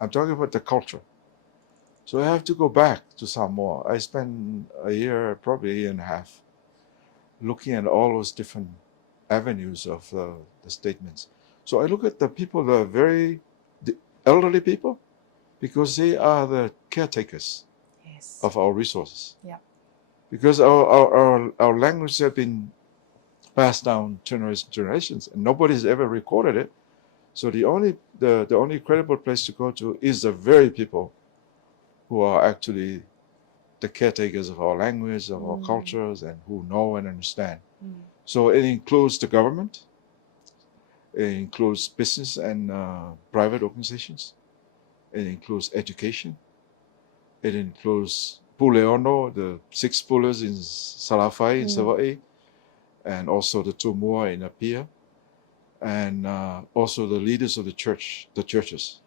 I'm talking about the culture. So I have to go back to Samoa. I spent a year, probably a year and a half, looking at all those different avenues of the statements. So I look at the people that are the elderly people, because they are the caretakers Yes. of our resources. Yeah. Because our language has been passed down generations, and nobody's ever recorded it. So the only credible place to go to is the very people who are actually the caretakers of our language, of our cultures, and who know and understand. So it includes the government, it includes business and private organizations, it includes education, it includes Puleono, the 6 pullers in Salafai, in Sava'i, and also the Tumua in Apia, and also the leaders of the churches.